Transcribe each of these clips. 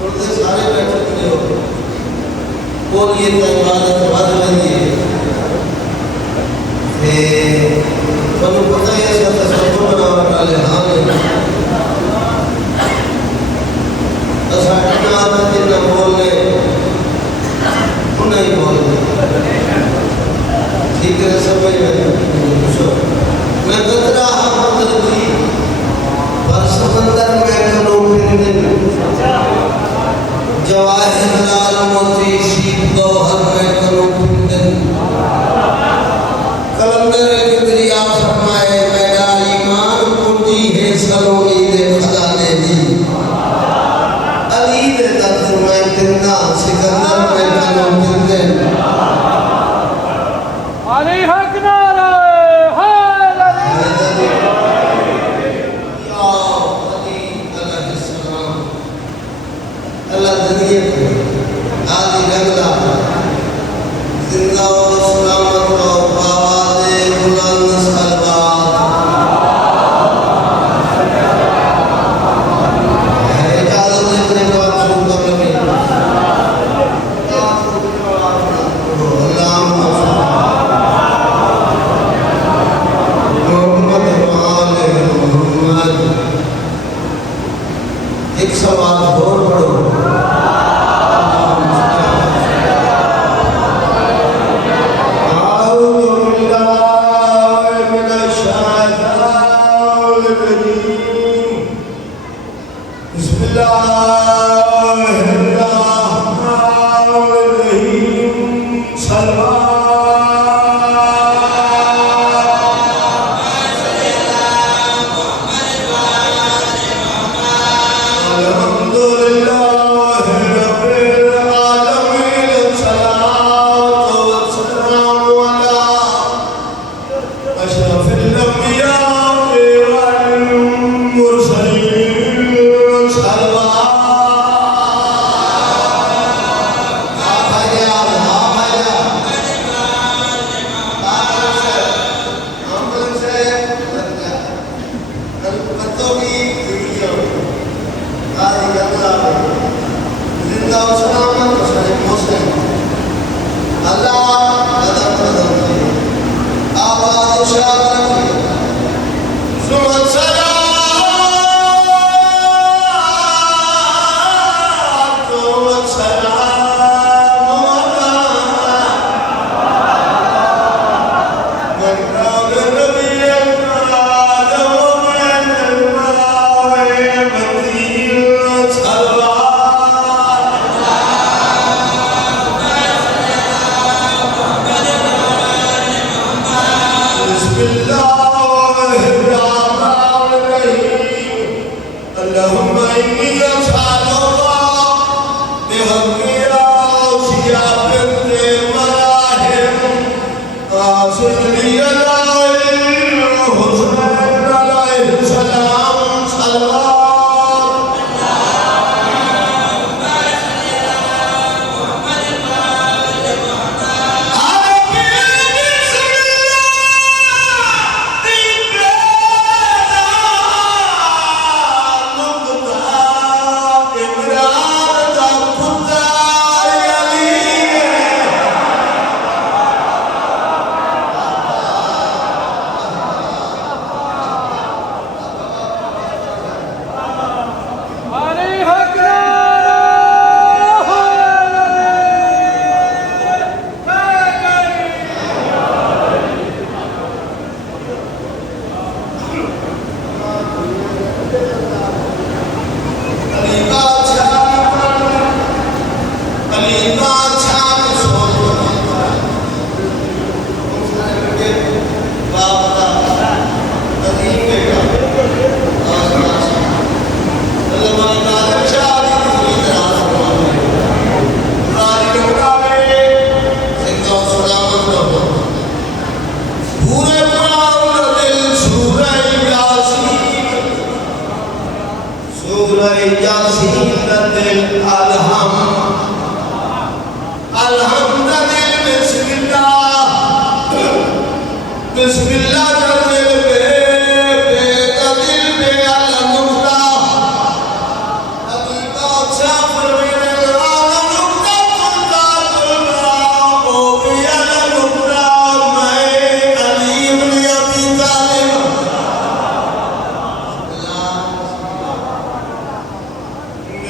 छोड़ते सारे बैठे हुए हो बोलिए इबादत बद लेंगे तो पता है इसका तस्वीर बनाने वाले हाल है असाना जिन्ना बोलने नहीं बोलने ठीक है समझ मैं कतरा हमदर थी पर समंदर में करो फिर जवाहिर लाल मोती शीत गौहर में करो फिर कलंदर किबरिया फरमाए मेरा ईमान पूंजी है सलोनी दे खजाने दी अली दे दर्द में जिंदा सिकंदर में करो फिर अली हक नारा हाल अली या अली अलैहिस्सलाम अल्लाह दुनिया पे आदि रंगला जिंदा और सलामत रहो बाबा बुलंद सलवात है इजाजत देने के बाद शुरू कर लगे एक सवाल और पढ़ो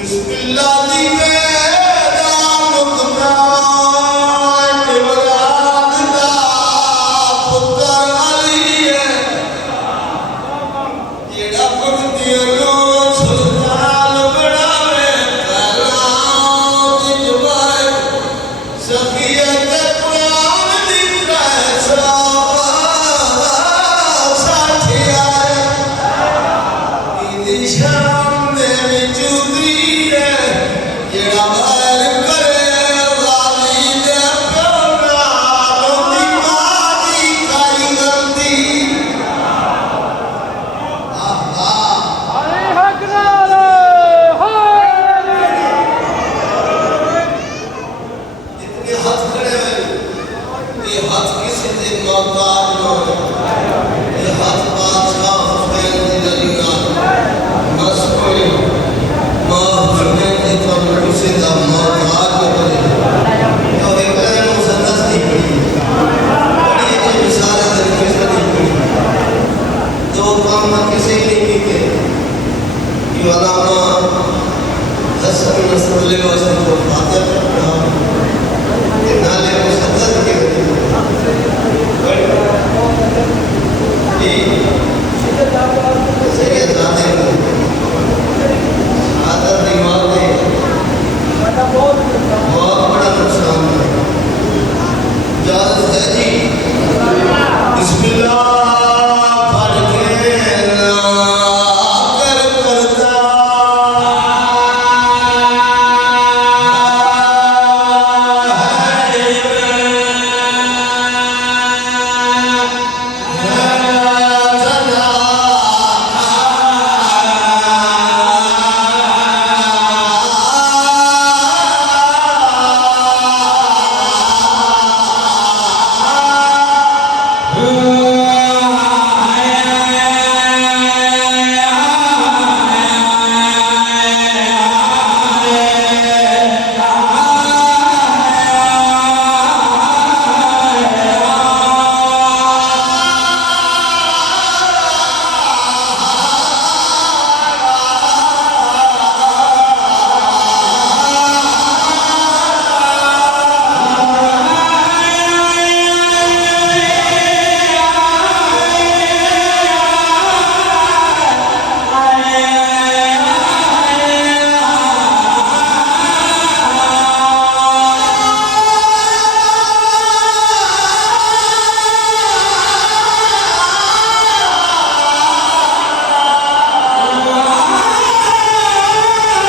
बिस्मिल्लाह दी पैदा मुकता इमरान दा पुत्र अली है जेड़ा भक्तियों नो सुल्तान बनावे कलाम दी जवाए सफियत कुरान दी फैसला साथिया दी शाम दे विच उतरी है जेड़ा बैर करे वाली दे प्यो नाल दी मां दी काई गलती आहा अरे हक नारे हैदरी इतने हाथ खड़े हुए ये हाथ किसी दे मोहताज न हो ये हाथ बादशाह हुसैन दी दरगाह बस कोई मां हुसैन दी तो किसी दा मोहताज न करे तो एक लाइन मुसन्नस नहीं पड़ी बड़ी ये मिसाल तरीके से नहीं पड़ी दो काम किसी नहीं किए ये अलामा हसन नसरुल्लाह वसल्लम को फातिहा पढ़ा नाले मुसद्दद के सैयद ज़ाते आदर दिमाग में बहुत बड़ा नुकसान है इजाज़त है जी बिस्मिल्लाह पढ़ के ना कर करता मैं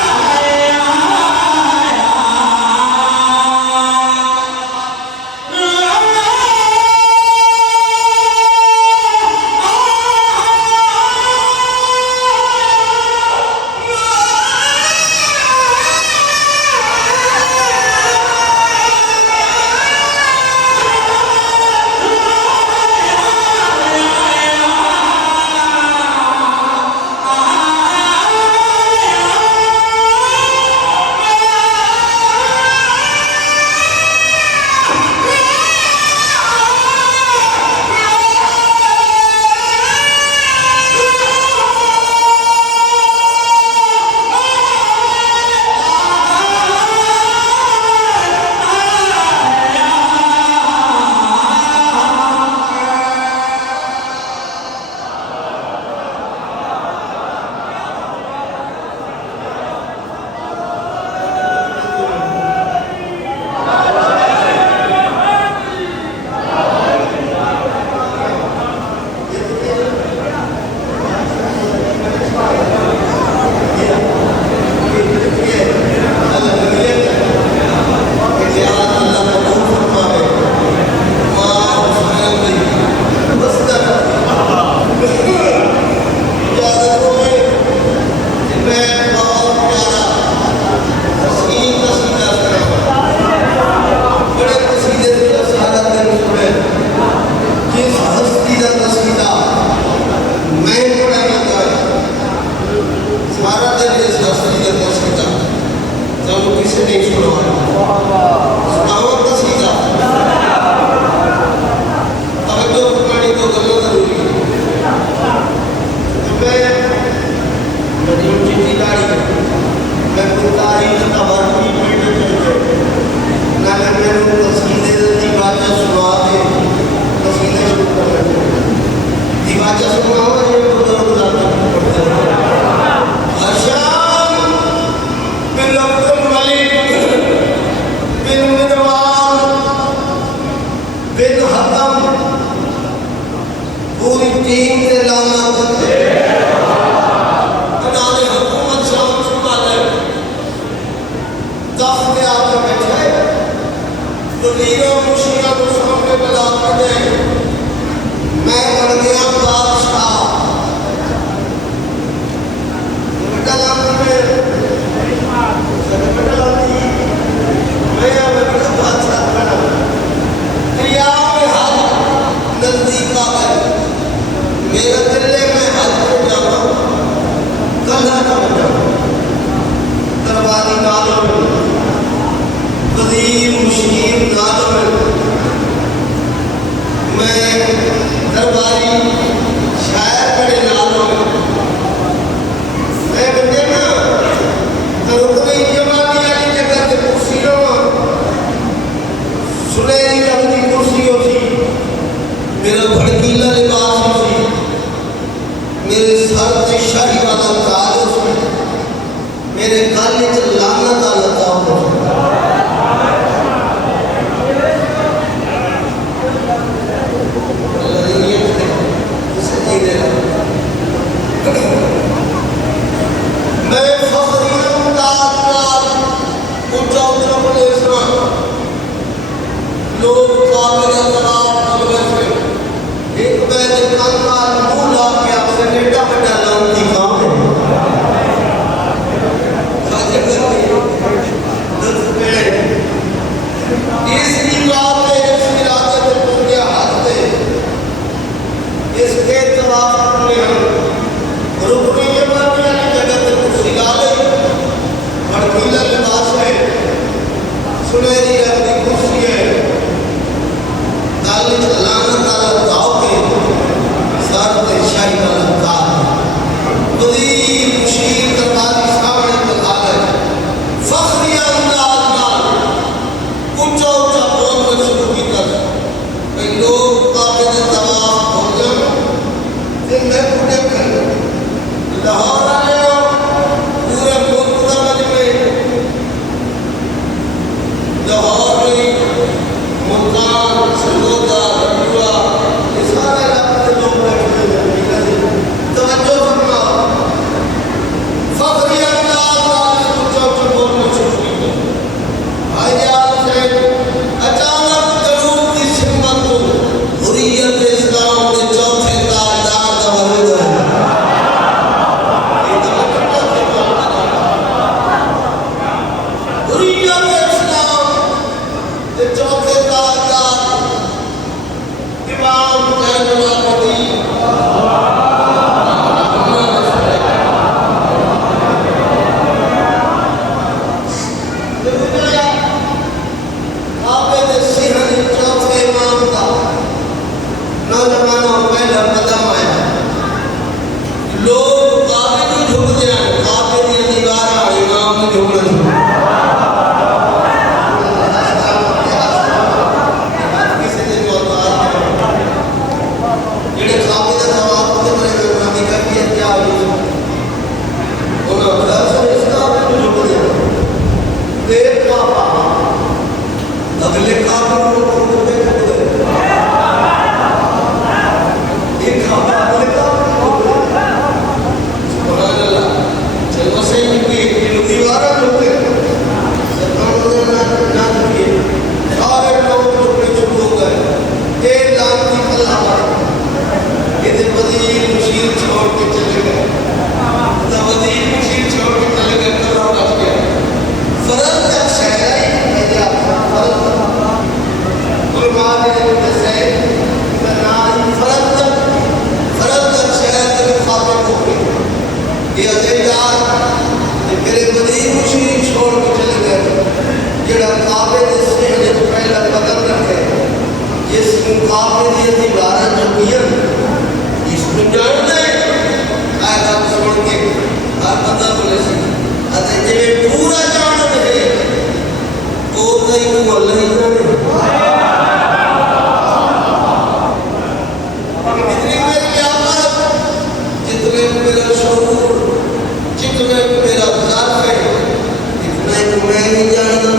तख्त पे आकर बैठे वजीरों मुशीरों को सामने बुला कर दे मैं बन गया बादशाह नजदीक आ गए मेरे दिल में हज पे जाना कल्ला का बना दरबारी नालों में वजीर मुशीर नालों में मैं दरबारी शायर बड़े नालों में मैं बंदे ना रुकने जमानी वाली जगह से कुर्सियों सुनहरी रंग की कुर्सियों थी मेरा भड़कीला लिबास थी मेरे सर पे शाही वाला ताज उसमें मेरे काले च लानत लगा मैं फखरी अंदाज ऊंचा ऊंचा बोले लोग काबिल तराब बोले थे एक बैल कंगाल मुंह ला के आपसे नेटा बड़ा लाऊं की काम है खाजे करके दस पेड़ इसकी बात है इसकी रात में पूरे हाथ पे इसके तवाफ में हम रुकने के बाद यानी जगह पे कुर्सी ला ले भड़कीला लिबास है सुनहरी रंग की कुर्सी है ताली चलाना ताला गाओगे सर पे शाही वाला ताज वजीर मुशीर दरबारी सामने बुला गए फखरी अंदाज नाल ऊंचा ऊंचा बोलना शुरू किया भाई लोग काबिल तवाफ हो गए फिर मैं पूरे कर लाहौर आए हो पूरे मुल्क का मजमे लाहौर में मुल्तान सलोदा रजुआ ये सारे इलाके के लोग बैठे हैं तवज्जो फरमाओ फखरी अंदाज वाले ऊंचा ऊंचा बोलना शुरू किया भाईजान से अचानक जरूर की हिम्मत को हुर्रियत इस्लाम के चौथे ताजदार का वर्ग है हुर्रियत इस्लाम के चौथे ताजदार इमाम ज़ैनुल आबिदीन आबिद सिहर चौथे इमाम का नौजवानों पहला कदम आया लोग काबिल ही झुकते हैं काबिल ये दीवार इमाम ने झुकना शुरू किसी दिन मोहताज जेड़े काबिल तवाफ करते रहे उन्होंने कहा क्या हुई उन्होंने घर से इस काबिल को झुकते हैं देर पापा अगले काबिल को झुकते एक खाबा अगले काबिल को सुभान अल्लाह चलो सही की दीवार झुकते ना झुकिए सारे लोग झुकने शुरू हो गए एक लाख की कला इधर वजीर मुशीर छोड़ के चले गए वजीर मुशीर छोड़ के चले गए कला बच गया फर्ज तक शहराई मेरे फर्ज गुलमान ने जैसे फर्ज तक शहर के मुखातिब हो गए ये अज़ीज़ान मेरे वजीर मुशीर छोड़ के चले गए जेड़ा काबिल से हले तो पहला कदम रखे जिस मुकाबिल ये दीवार झुकियां इसको जानते आया सुन के हर बंदा बोले सी अते जे पूरा जानते हैं वो कहीं को अल्लाह ही जाने इतनी में क्या बात जितने मेरा शऊर जितने मेरा ज़र्फ है इतना ही मैं नहीं जानता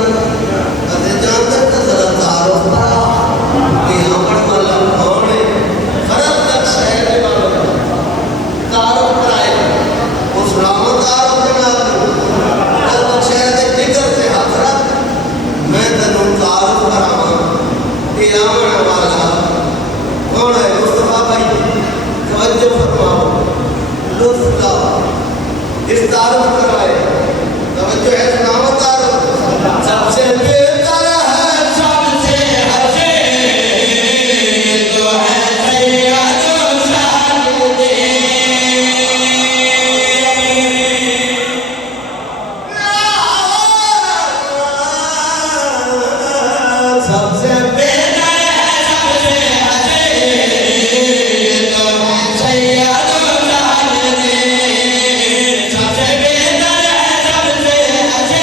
अते जानता तो जरा तारुफ करा कि हमर वाला कौन है खरब तक शहर के वाला तारुफ कराए उस रामदार के नाम शहर के दिगर से हथरा इस तारुफ करवाए। तवज्जो है, सुनाओ तारुफ। सबसे बेहतर है सबसे हसी तो है सैयद साजिद। सबसे बेहतर है सबसे हसी तो है सैयद साजिद। सबसे बेहतर है सबसे हसी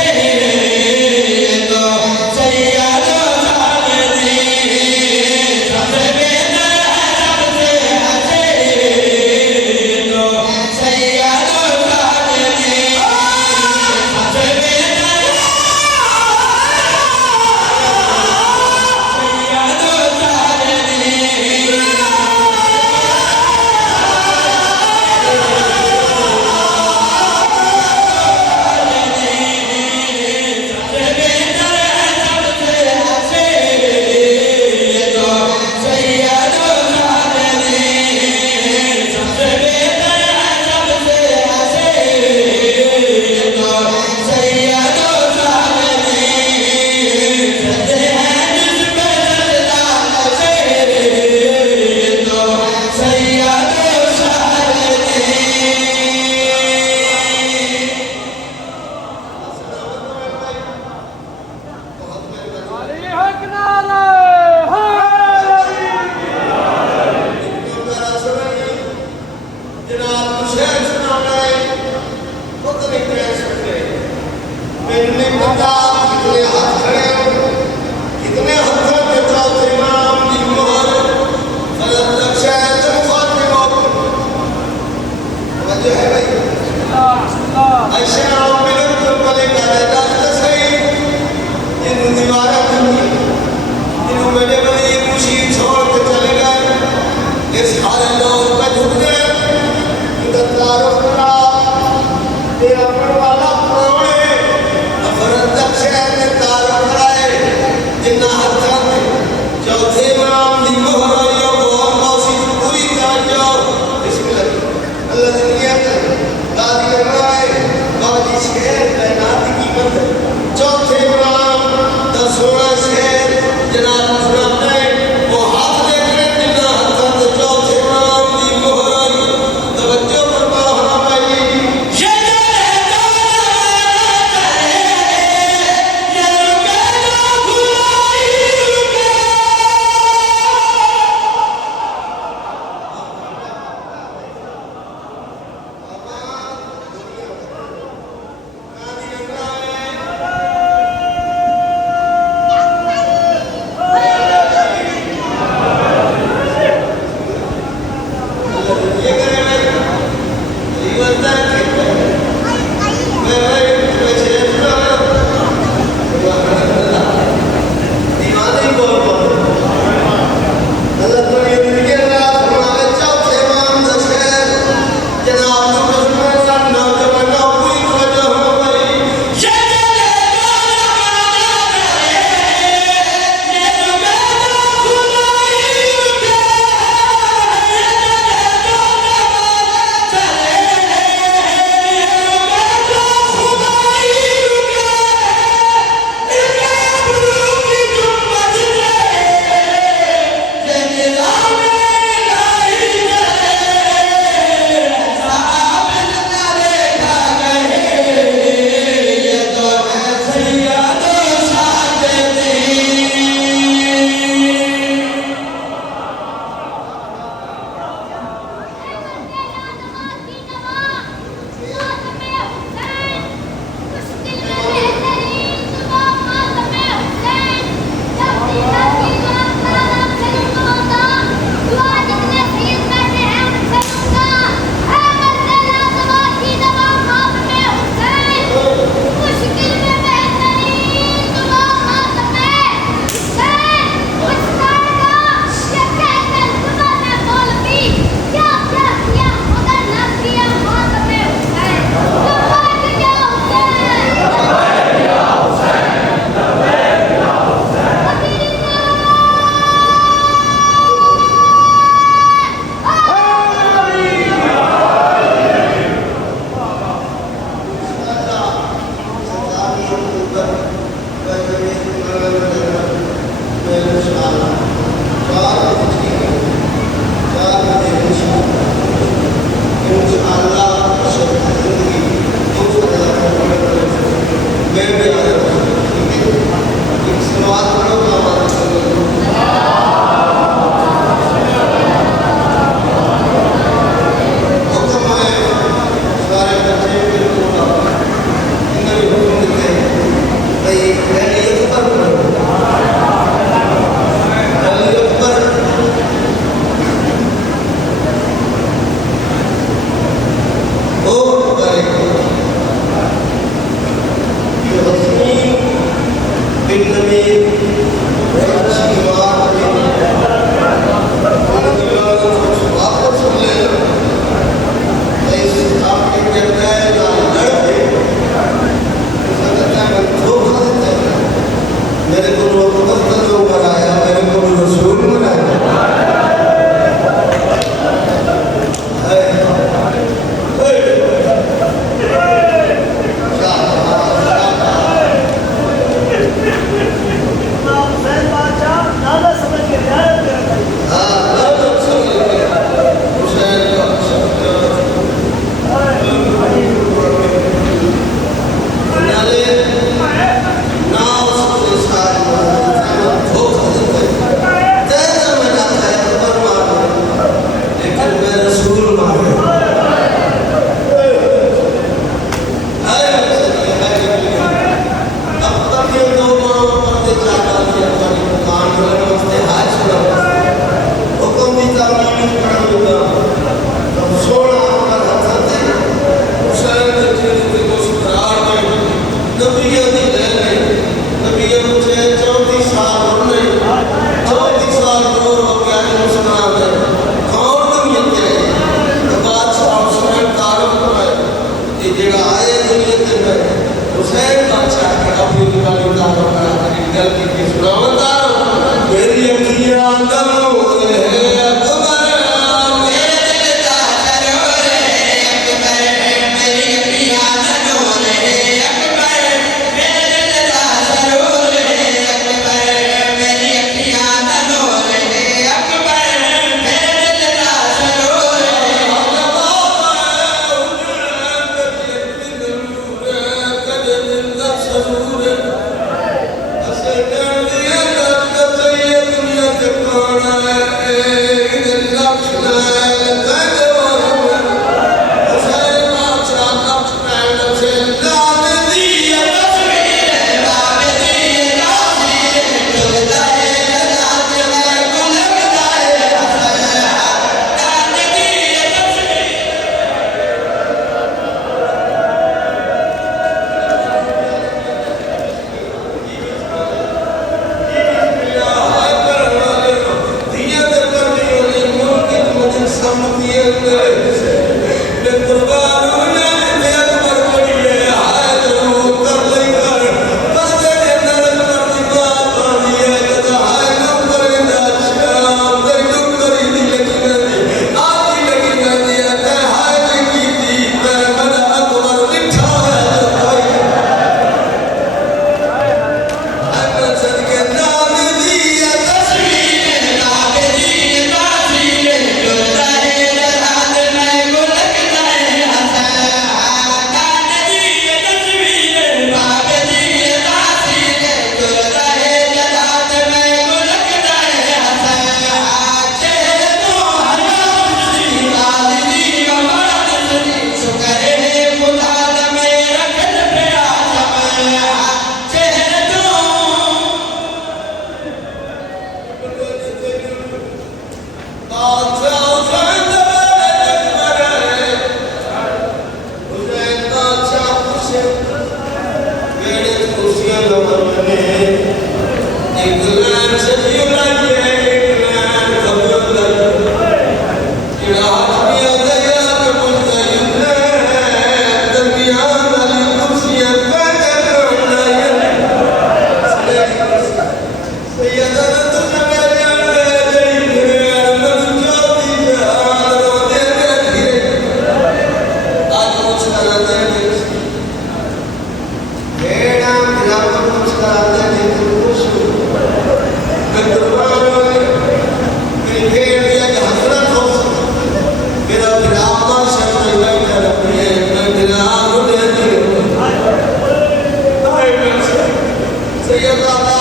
Say